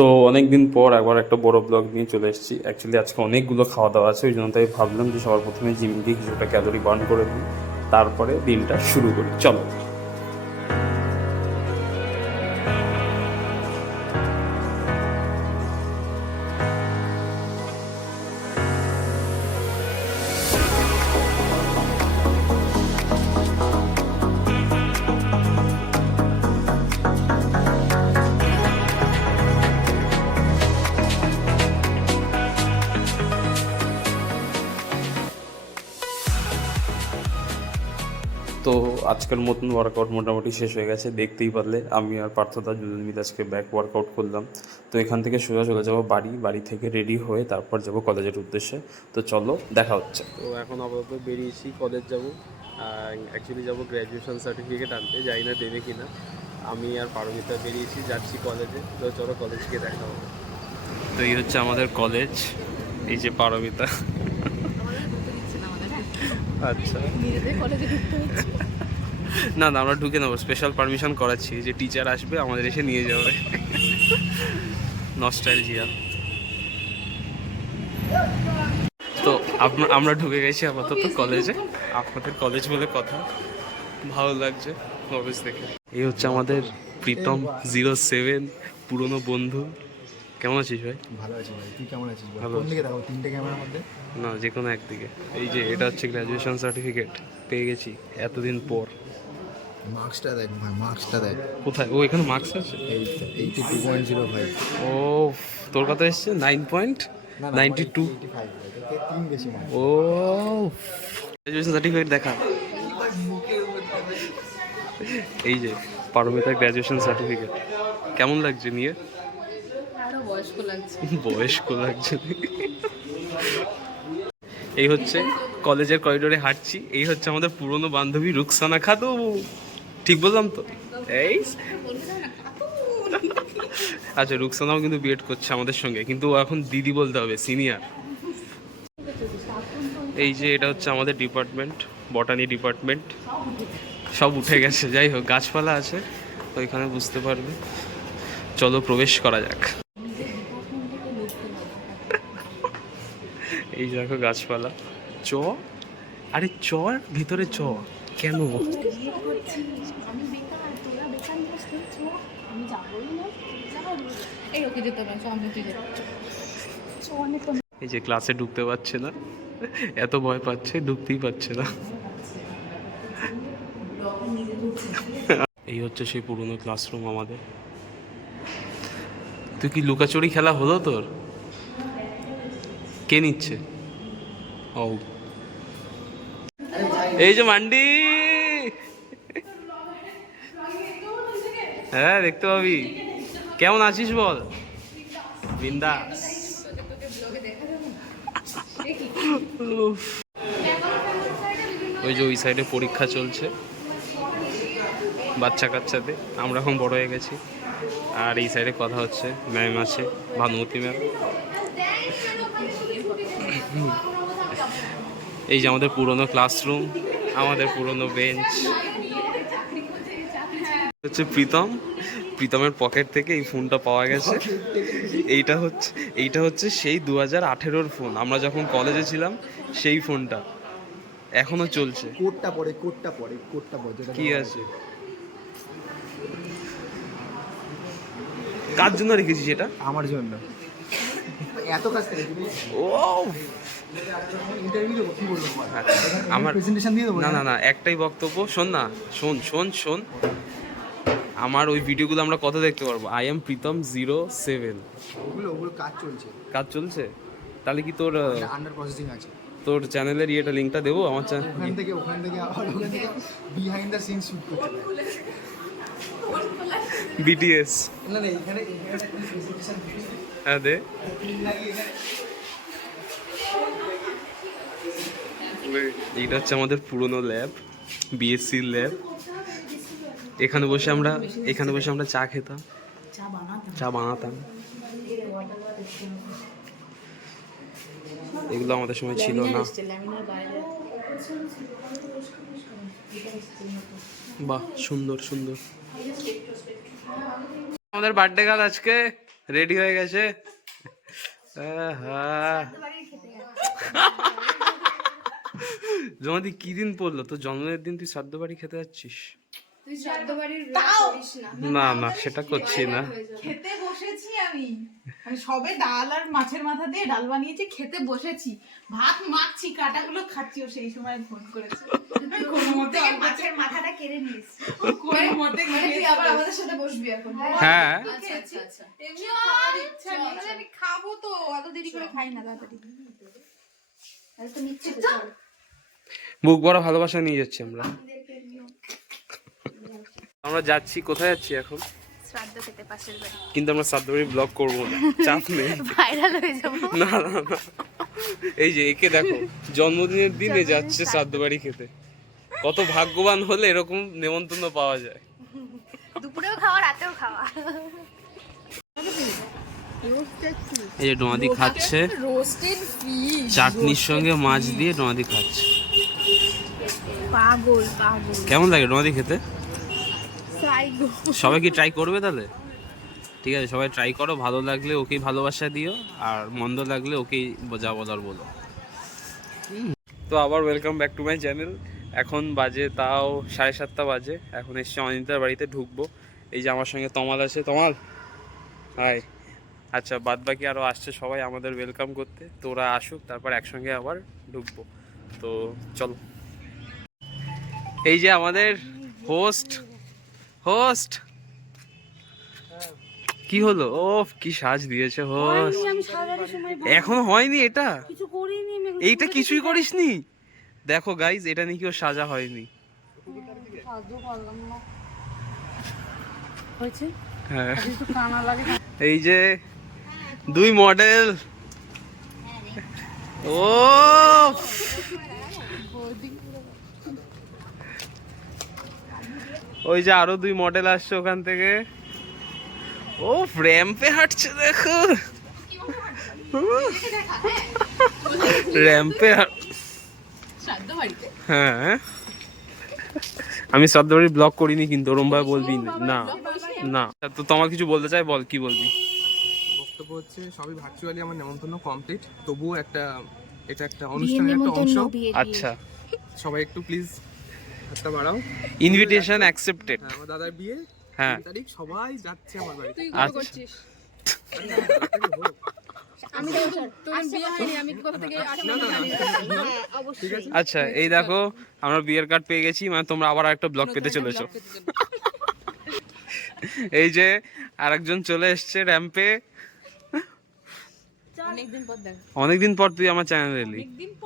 তো অনেক দিন পর একবার একটা বড় ব্লগ নিয়ে চলে এসেছি। অ্যাকচুয়ালি আজকে অনেকগুলো খাওয়া দাওয়া আছে, ওই জন্য তাই ভাবলাম যে সবার প্রথমে জিমকে কিছুটা ক্যালোরি বার্ন করে দিই, তারপরে দিনটা শুরু করি। চলো। তো আজকের মতন ওয়ার্কআউট মোটামুটি শেষ হয়ে গেছে, দেখতেই পারলে আমি আর পার্থদা দুজন মিলে আজকে ব্যাক ওয়ার্কআউট করলাম। তো এখান থেকে সোজা চলে যাবো বাড়ি, বাড়ি থেকে রেডি হয়ে তারপর যাব কলেজের উদ্দেশ্যে। তো চলো, দেখা হচ্ছে। তো এখন আপাতত বেরিয়েছি, কলেজ যাব। অ্যাকচুয়ালি যাব গ্র্যাজুয়েশন সার্টিফিকেট আনতে, জানি না দেবে কি না। আমি আর পারমিতা বেরিয়েছি, যাচ্ছি কলেজে। তো চলো কলেজ গিয়ে দেখা হবে। তো এই হচ্ছে আমাদের কলেজ, এই যে পারমিতা। আচ্ছা, না না, আমরা ঢুকে নেবো, স্পেশাল পারমিশন করাচ্ছি যে টিচার আসবে আমাদের এসে নিয়ে যাবে। নস্টালজিয়া। তো আমরা ঢুকে গেছি আপাতত কলেজে। আপনাদের কলেজ বলে কথা, ভালো লাগছে কলেজ দেখে। এই হচ্ছে আমাদের প্রীতম 07, পুরনো বন্ধু। কেমন আছিস ভাই? ভালো আছি ভাই, তুই কেমন আছিস? ভালো কোন আছি। দিকে দেখো, তিনটে ক্যামেরার মধ্যে? না, যে কোনো একদিকে। এই যে এটা হচ্ছে গ্র্যাজুয়েশন সার্টিফিকেট, পেয়ে গেছি এতদিন পর। মার্কসটা দেখ ভাই, মার্কসটা দেখ। কোথায়? ও, এখানে মার্কস আছে। 82.05। ও, তোর কথা এসছে 9.92। 85 ভাই, তোকে 3 বেশি মার্ক। ও, গ্র্যাজুয়েশন সার্টিফিকেট দেখা। এই যে পারমিতার গ্র্যাজুয়েশন সার্টিফিকেট, কেমন লাগছে নিয়ে? আরো বয়স্ক লাগছে। বয়স্ক লাগছে। এই হচ্ছে কলেজের করিডোরে হাঁটছি, এই হচ্ছে আমাদের পুরনো বান্ধবী রুকসানা খাতুন। ঠিক বললাম তো? এই আচ্ছা, রুকসানাও কিন্তু বিএড করছে আমাদের সঙ্গে, কিন্তু ও এখন দিদি বলতে হবে, সিনিয়র। এই যে এটা হচ্ছে আমাদের ডিপার্টমেন্ট, বটানি ডিপার্টমেন্ট। সব উঠে গেছে, যাই হোক গাছপালা আছে তো এখানে বুঝতে পারবে। চলো প্রবেশ করা যাক। এই দেখো গাছপালা। চ, আরে চ, ভিতরে চ কেন? এই যে ক্লাসে ঢুকতে পারছে না, এত ভয় পাচ্ছে, ঢুকতেই পারছে না। এই হচ্ছে সেই পুরনো ক্লাসরুম আমাদের। তুই কি লুকাচুরি খেলা হলো তোর? কে নিচ্ছে? ও, এই যে মান্ডি। হ্যাঁ, দেখতে পাবি। কেমন আছিস বল? বিন্দাস। ওই যে ওই সাইডে পরীক্ষা চলছে বাচ্চা কাচ্চাদের, আমরা এখন বড় হয়ে গেছি। আর এই সাইডে কথা হচ্ছে, ম্যাম আছে, ভানুমতি ম্যাম। এই যে আমাদের পুরনো ক্লাসরুম, আমাদের পুরনো বেঞ্চ। হচ্ছে প্রীতমের পকেট থেকে এই ফোনটা পাওয়া গেছে। এইটা হচ্ছে সেই 2018-র ফোন, আমরা যখন কলেজে ছিলাম সেই ফোনটা এখনো চলছে। কোডটা পড়ে কি আছে? কার জন্য রেখেছিস এটা? আমার জন্য। এত কাজ করে ও, ইন্টারভিউ দেবো, কি বলবো? আমার প্রেজেন্টেশন দিয়ে দেবো। না না না, একটাই বক্তব্য শোন না, শোন। আমার ওই ভিডিওগুলো আমরা কত দেখতে পারবো? I am Pritam 07। ওগুলো কাজ চলছে। তাহলে কি তোর আন্ডার প্রসেসিং আছে। তোর চ্যানেলের ইয়েটা লিঙ্কটা দেবো আমার চ্যানেল। ওখান থেকে বিহাইন্ড দ্য সিন শুট করতে হবে। বিটিএস। না এখানে প্রেজেন্টেশন হ্যাঁ দে। এইটা হচ্ছে আমাদের পুরনো ল্যাব, বিএসসির ল্যাব। এখানে বসে আমরা চা খেতাম, চা বানাতাম। এগুলো আমাদের সময় ছিল না। বাহ, সুন্দর। আমাদের বার্থডে গার্ল আজকে রেডি হয়ে গেছে। আহা। জমাদি কি দিন পড়লো তোর জন্মদিনের দিন, তুই শ্রাদ্ধ বাড়ি খেতে যাচ্ছিস? তুই শ্রাদ্ধ বাড়ির করিস না। না না সেটা করছি না। খেতে বসেছি আমি সবে ডাল আর মাছের মাথা দিয়ে ডাল বানিয়েছি, খেতে বসেছি, ভাত মাখছি, কাটাগুলো খাচ্ছি, ও সেই সময় ফোন করেছে। কোনো মতে মাছের মাথাটা কেড়ে নিয়েছি, কোনো মতে তুই আবার আমাদের সাথে বসবি এখন। হ্যাঁ আচ্ছা আচ্ছা আচ্ছা। এমনি খাওয়ার ইচ্ছা নেই, আমি খাবো তো, এত দেরি করে খাই না তাড়াতাড়ি। তো নিচ্ছে তো চল। বুক বড় ভালোবাসা নিয়ে যাচ্ছি আমরা। আমরা যাচ্ছি, কোথায় যাচ্ছি এখন? শ্রাদ্ধ খেতে পাশের বাড়ি। কিন্তু আমরা শ্রাদ্ধ বাড়ি ব্লগ করবো না, চাপ নেই। ভাইরাল হয়ে যাবো। না না না, এই যে একে দেখো জন্মদিনের দিনে যাচ্ছে শ্রাদ্ধ বাড়ি খেতে। কত ভাগ্যবান হলে এরকম নেমন্তন্ন পাওয়া যায়। দুপুরেও খাওয়া, রাতেও খাওয়া। এই যে ডোমাদি খাচ্ছে রোস্টেড ফিশ, চাটনির সঙ্গে মাছ দিয়ে ডোমাদি খাচ্ছে। পাগল পাগল। কেমন লাগে ডোমাদি খেতে? সাইগো। সবাই কি ট্রাই করবে তাহলে? ঠিক আছে, সবাই ট্রাই করো, ভালো লাগলে ওকেই ভালোবাসা দিও, আর মন্দ লাগলে ওকেই যা বলার বলো। তো আবার welcome back to my channel. এখন বাজে তাও 7:30 বাজে। এখন এসছি অনিন্দার বাড়িতে ঢুকবো। এই যে আমার সঙ্গে তমাল আছে। তমাল হাই। আচ্ছা, বাদ বাকি আরও আসছে সবাই আমাদের ওয়েলকাম করতে, তো ওরা আসুক, তারপর একসঙ্গে আবার ঢুকবো। তো চলো। এই যে আমাদের হোস্ট কি হলো? ও কি সাজ দিয়েছে হোস্ট। এখনো হয়নি এটা? এইটা কিছুই করিসনি? দেখো গাইজ, এটা নাকি ওর সাজা হয়নি। হ্যাঁ, এই যে দুই মডেল। ও ওই যে আরো দুই মডেল আসছে ওখান থেকে। ও র্যাম্পে হাঁটছে, দেখো র্যাম্পে। হ্যাঁ, আমি শ্রাদ্ধ বাড়ির ব্লগ করিনি কিন্তু ওরম ভাবে বলবি না। না তো তোমার কিছু বলতে চাই, বল কি বলবি? বক্তব্য হচ্ছে সবই ভার্চুয়ালি আমার নেমন্তন্ন কমপ্লিট, তবুও এটা একটা অনুষ্ঠানের একটা অংশ। আচ্ছা, সবাই একটু প্লিজ হাতটা বাড়াও। Invitation accepted. আমার দাদার বিয়ে হ্যাঁ, 3 তারিখ, সবাই যাচ্ছে আমার বাড়িতে। আচ্ছা আচ্ছা, এই দেখো আমরা বিয়ের কার্ড পেয়ে গেছি, মানে তোমরা আবার একটা ব্লগ পেতে চলেছো। এই যে আরেকজন চলে এসছে র্যাম্পে। অনেকদিন পর তুই আমার চ্যানেলে এলি।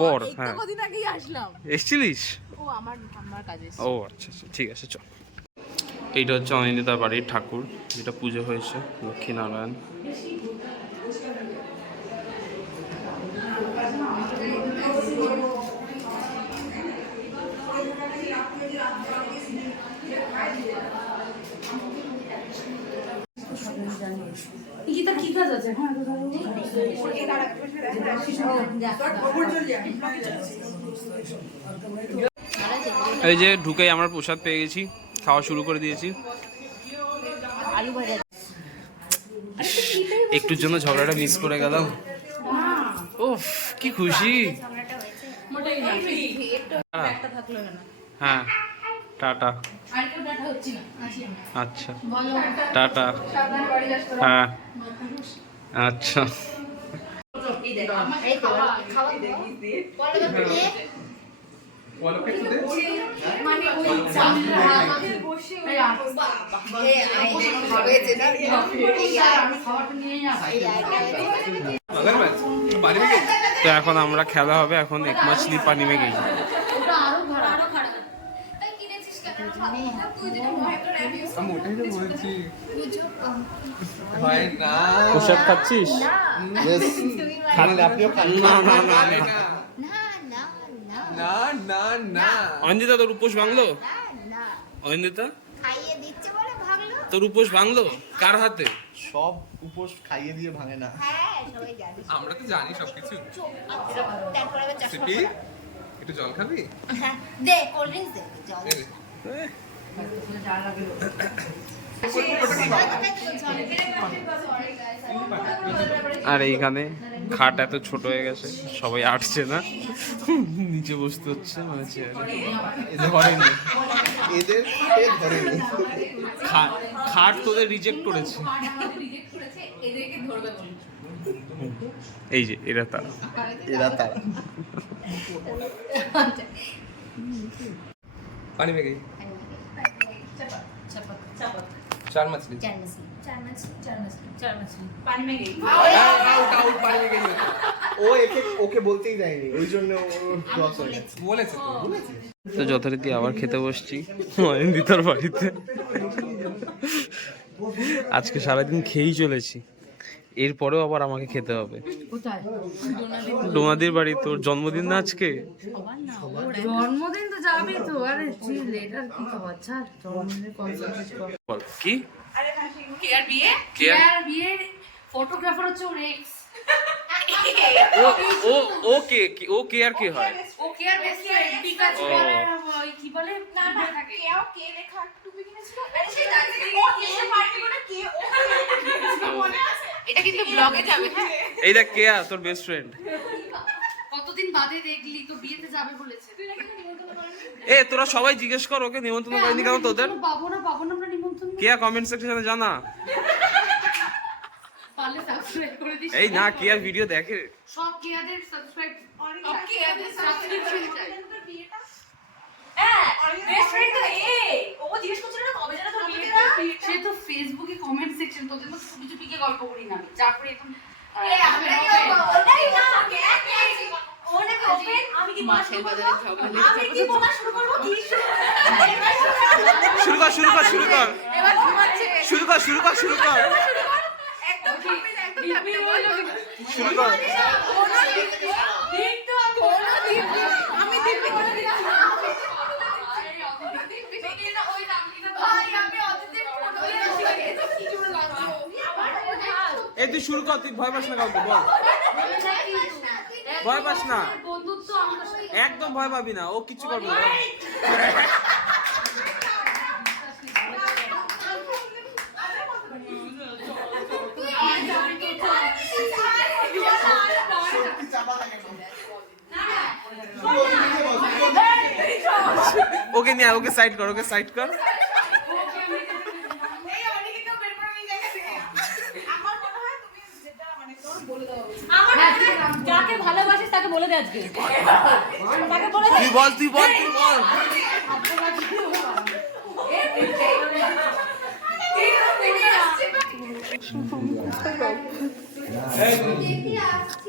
পর হ্যাঁ, কদিন আগেই আসলাম। এসেছিলিস? ও আমার কাজে। ও আচ্ছা আচ্ছা, ঠিক আছে চল। এইটা হচ্ছে অনিন্দিতার বাড়ির ঠাকুর, যেটা পুজো হয়েছে, লক্ষ্মীনারায়ণ। এই যে ঢুকেই আমরা প্রসাদ পেয়ে গেছি, খাওয়া শুরু করে দিয়েছি। একটুর জন্য ঝগড়াটা মিস করে গেলাম। ওফ কি খুশি। হ্যাঁ, টাটা। আচ্ছা টাটা। হ্যাঁ আচ্ছা। তো এখন আমরা খেলা হবে, এখন এক মাছলি পানি মে গেই। আমি ওটাই তো বলছি। ভাই না, প্রসাদ খাচ্ছিস? আপনিও খান। না না না না না না। অঞ্জিতা তোর উপোস ভাঙলো? অঞ্জিতা তোর উপোস ভাঙলো কার হাতে? সব উপোস খাইয়ে দিয়ে ভাঙে না। আমরা তো জানি সবকিছু। সিপি, একটু জল খাবি? দে কোল্ড ড্রিঙ্কস দে জল দে দে। আর এইখানে খাট এত ছোট হয়ে গেছে সবাই আটছে না, নিচে বসতে হচ্ছে মানে ধরেনি এদের ধরেনি। খাট তোদের রিজেক্ট করেছে। এই যে এরা তারা पानी में गई चार मछली পানি মে গেই आउट आउट पानी में गई ও ওকে বলতেই দেয়নি, ওই জন্য बोले थे তো যথারীতি আবার খেতে বসছি অয়নদিতার বাড়িতে। আজকে সারাদিন খেয়েই চলেছি, এরপরেও আবার আমাকে খেতে হবে। ডোনাদির বাড়ি। তোর জন্মদিন না আজকে? জন্মদিন তো যাবি তো, আরে তুই লেটার কি খাবার ছাড়, জন্মদিনে কনসেন্ট্রেট কর। বল কি কেয়ার বিয়ে, কেয়ার বিয়ের ফটোগ্রাফার হচ্ছে ওর এক্স। ও ও কে ও কে আর কে হয়? ও কেয়ার বেস্ট ফ্রেন্ড বিকাশ বলে ওই কি বলে না না থাকে কেও কে লেখা টুপি কিনেছিল আরে সেই দার্জিলিং ও এসে পার্টি করে কে ও মনে আছে? এটা কিন্তু ব্লগে যাবে। হ্যাঁ, এই দেখ কে আর তোর বেস্ট ফ্রেন্ড। কতদিন বাদে দেখলি তো, বিয়েতে যাবে বলেছে। এ তোরা সবাই জিজ্ঞেস কর ওকে নিমন্ত্রণ করেনি কেন তোদের? পাবো না আমরা নিমন্ত্রণ। কে কমেন্ট সেকশনে জানা। পারলে সাবস্ক্রাইব করে দিস। এই না কে আর ভিডিও দেখে। সব কেয়াদের সাবস্ক্রাইব, অনেক সব কেয়াদের সাবস্ক্রিপশন চাই। বিয়েটা বেস্ট ফ্রেন্ড তো ও জিজ্ঞেস করছিল না কবে যেন তোর বিয়েটা। সে তো ফেসবুকে কমেন্ট সেকশন, তোদের মতো ছবি ছবি কে গল্প করি না আমি, যা করে এখন ওটাই না ও না ওপেন আমি কি বলা শুরু করব, আমি কি বলা শুরু করব কি শুরু কর এবার ঘুমাচ্ছে শুরু কর একদম থামবে না, একদম থামবে না। শুরু কর। কোনো দিন তো কোনো দিন আমি দিব্যি করে দিলাম ভাই আমি অতীতে ফটো কি জন্য লাগছে এই তুই শুরু কর, তুই ভয় পাস না কাউকে, বল। ভয় পাস না, বন্ধুত্ব আমার সাথে একদম ভয় পাবি না, ও কিচ্ছু করবে না। ওকে নিয়ে ওকে সাইড কর। এই অনেকে বের করে নিয়ে যাচ্ছে আমার মনে হয় তুমি যেটা মানে তোর বলে দাও আমার যাকে ভালোবাসিস তাকে বলে দে আজকে তাকে বলে দে তুই বল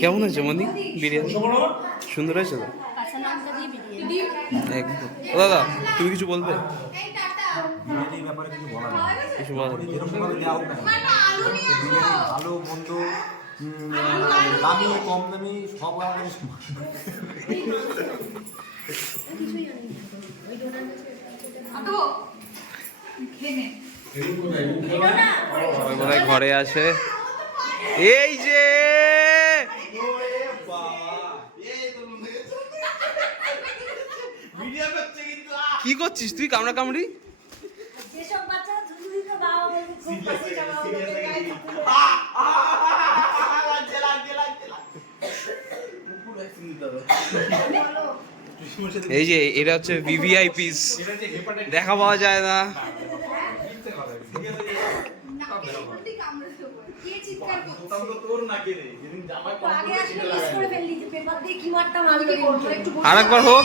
কেমন হয়েছে মনি বিরিয়ানি? সুন্দর হয়েছে তো কাঁচা লঙ্কা দিয়ে বিরিয়ানি। একদম। ও দাদা তুমি কিছু বলবে? বিরিয়ানির ব্যাপারে কিছু বলার নেই। কিছু বল। যেরকম ভাবে দেওয়া হোক না কেন, বিরিয়ানি ভালো মন্দ দামি কম দামি সব আমাদের সমান। সবাই বোধহয় ঘরে আছে। এই যে কি করছিস তুই কামড়া কামড়ি? যেসব বাচ্চারা দুদিন বাবা বলবে খুব পাশে চালাও এই যে এরা হচ্ছে ভিভিআইপিস, দেখা পাওয়া যায় না। আগে আসলে মিস করে ফেললি যে পেপার দিয়ে কি মারতাম আমি কি করব একটু আরেকবার হোক,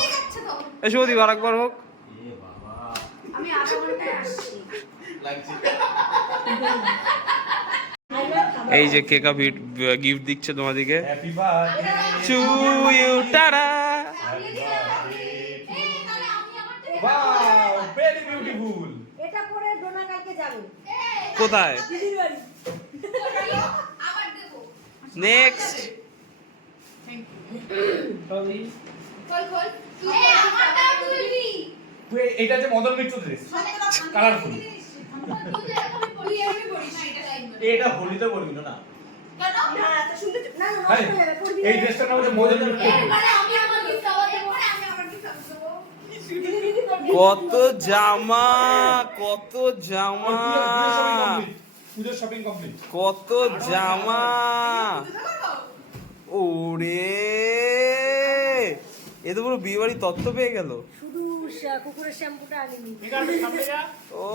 এই শুভদীপ আরেকবার হোক। আমি আধা ঘন্টায় আসছি। এই যে কেকা গিফট দিচ্ছে তোমাদেরকে। টু ইউ টাটা। Very beautiful. এটা পরে ডোনা কালকে যাবে কোথায়? দিদির বাড়ি। আবার দেব নেক্সট। খোল এই আমারটাও তুলবি এটা যে মদন মিত্র ড্রেস কালারফুল। তুই আমি পড়ি না এটা লাইন এটা হোলিতে পরবি না? না তা শুনতে না না আরে এই ড্রেসটার নাম হচ্ছে মদন মিত্র। মানে আমি আমার গিফট আবার দেব আমি আমার গিফট দেব কত জামা, কত জামা। পুজোর শপিং কমপ্লিট। কত জামা, ওরে এ তো পুরো বিয়ে বাড়ি তত্ত্ব পেয়ে গেল। শুধু কুকুরের শ্যাম্পুটা আনিনি। ও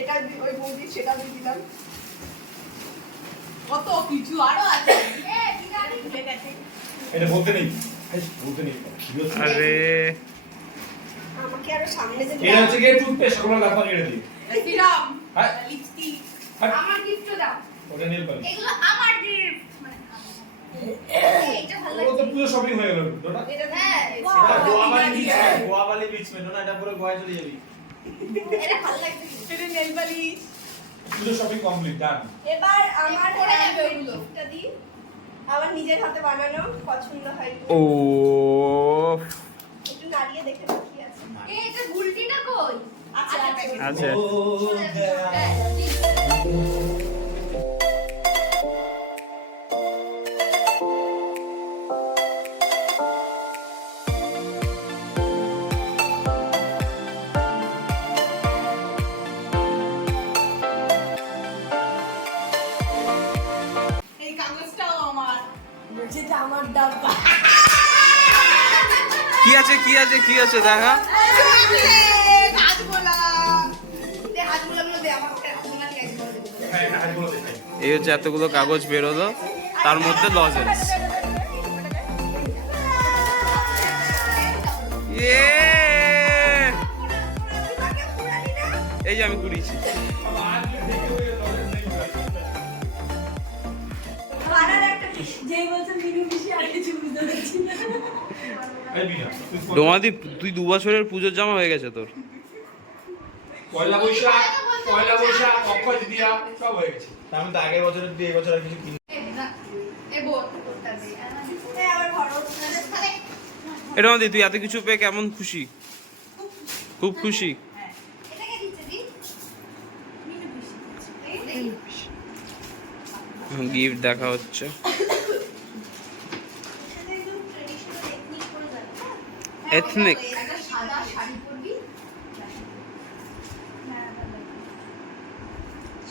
এটা ওই বৌদি সেটা দিয়ে দিলাম। কত কিছু আরো আছে। ভুলে গেছে। এটা বলতে নেই, বলতে নেই। আরে আমাকে আরো সামনে যে এটা হচ্ছে গিয়ে টুথপেস্ট, ওগুলো লাফা কেটে দিই। সিরাম, হ্যাঁ লিপস্টিক। আমার গিফটও দাও। ওটা নেল পালিশ। এগুলো আমার গিফট। মানে এটা ভালো ও তো পুজো শপিং হয়ে গেল ওটা। এটা হ্যাঁ গোয়াবালি বিচ মেনো না, এটা পুরো গোয়ায় চলে যাবি। এটা ভালো লাগছে। এটা নেল পালিশ। পুজো শপিং কমপ্লিট, ডান। এবার আমার পরে যাবে ওগুলো। গিফটটা দিই। আমার নিজের হাতে বানানো, পছন্দ হয়। ও একটু নাড়িয়ে দেখে কি আছে। এটা গুলটিটা কই? আচ্ছা আচ্ছা এই কাগজটাও আমার। বলছে যে আমার ডাব্বা। কি আছে কি আছে কি আছে দেখা। হাতগোলা। দে হাতগুলো দে, আমার একটা হাতগুলো নিয়ে আসবো। হ্যাঁ এটা হাইগুলো দেখাই। এই হচ্ছে এতগুলো কাগজ বেরোলো, তার মধ্যে লজেন্স। ইয়ে এই যে আমি কুড়িয়েছি। পাড়ার একটা যেই বলছে মিনু মিশি আর কিছু বুঝতে পারছি না। এই বিনা তুই ডোমাদি তুই 2 বছরের পুজোর জামা হয়ে গেছে তোর। পয়লা বৈশাখ অক্ষয় তৃতীয়া সব হয়ে গেছে। আমি তো আগের বছরের দিয়ে এই বছর আর কিছু কিনি। আবার ঘরও এটা আমাদের তুই এত কিছু পেয়ে কেমন খুশি? খুব খুশি। এটাকে দিচ্ছে দি। গিফট দেখা হচ্ছে। এথনিক একটা সাদা শাড়ি পরবি।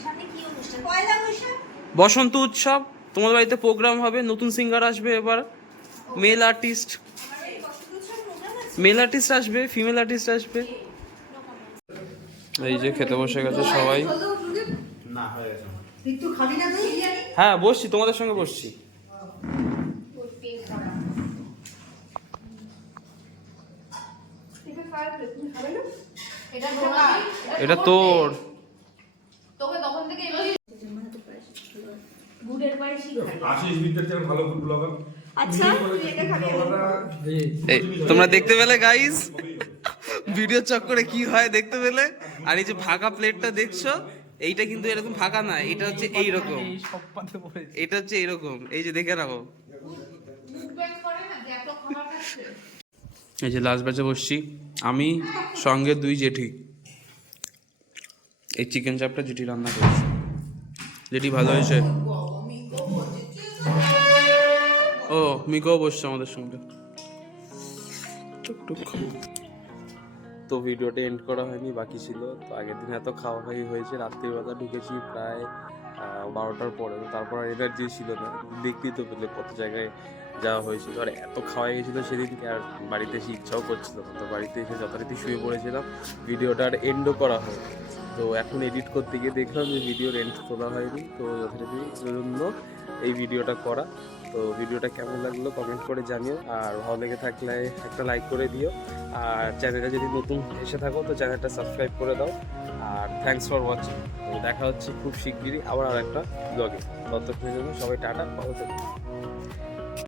সামনে কি অনুষ্ঠান? পয়লা বৈশাখ। বসন্ত উৎসব, তোমাদের বাড়িতে প্রোগ্রাম হবে, নতুন সিঙ্গার আসবে এবার, মেল আর্টিস্ট আসবে, ফিমেল আর্টিস্ট আসবে। এই যে খেতে বসে গেছে সবাই। না হয়ে গেছে। তুই খাবি না তুই? হ্যাঁ বসছি, তোমাদের সঙ্গে বসছি। এটা তোমার। এটা তোর। তোকে তখন থেকে এগুলো গুড়ের পায়েসই খাই। আশিস মিত্রের যেমন ভালো ফুড ব্লগার। আচ্ছা তুই এটা খাবি। এই তোমরা দেখতে পেলে গাইস, ভিডিও চক্করে কি হয় দেখতে পেলে। আর এই যে ভাগা প্লেটটা দেখছো, এইটা কিন্তু এরকম ভাগা না, এটা হচ্ছে এইরকম, এটা হচ্ছে এইরকম। এই যে দেখে রাখো। এই যে লাস্ট ব্যাচে বসছি আমি, সঙ্গে 2 জেঠি। এই চিকেন চাপটা জেঠি রান্না করেছে, জেঠি ভালো হয়েছে। ও মিকো বসছে আমাদের সঙ্গে। টুকটুক। তো ভিডিওটা এন্ড করা হয়নি, বাকি ছিল। তো আগের দিন এত খাওয়াখাওয়ি হয়েছে, রাত্রিবেলা ঢুকেছি প্রায় 12টার পরে। তো তারপর আর এনার্জি ছিল না, দেখতেই তো পেলে কত জায়গায় যাওয়া হয়েছিল। আর এত খাওয়া গেছিলো সেদিনকে, আর বাড়িতে এসে ইচ্ছাও করছিল না। তো বাড়িতে এসে যথারীতি শুয়ে পড়েছিলাম, ভিডিওটা আর এন্ডও করা হয়। তো এখন এডিট করতে গিয়ে দেখলাম যে ভিডিওর এন্ড তোলা হয়নি, তো যথারীতি জন্য এই ভিডিওটা করা। তো ভিডিওটা কেমন লাগলো কমেন্ট করে জানিও, আর ভালো লেগে থাকলে একটা লাইক করে দিও। আর চ্যানেলে যদি নতুন এসে থাকো তো চ্যানেলটা সাবস্ক্রাইব করে দাও। আর থ্যাঙ্কস ফর ওয়াচিং। তো দেখা হচ্ছে খুব শিগগিরই আবার আর একটা ব্লগে। ততক্ষণের জন্য সবাই টাটা, ভালো থাকবে।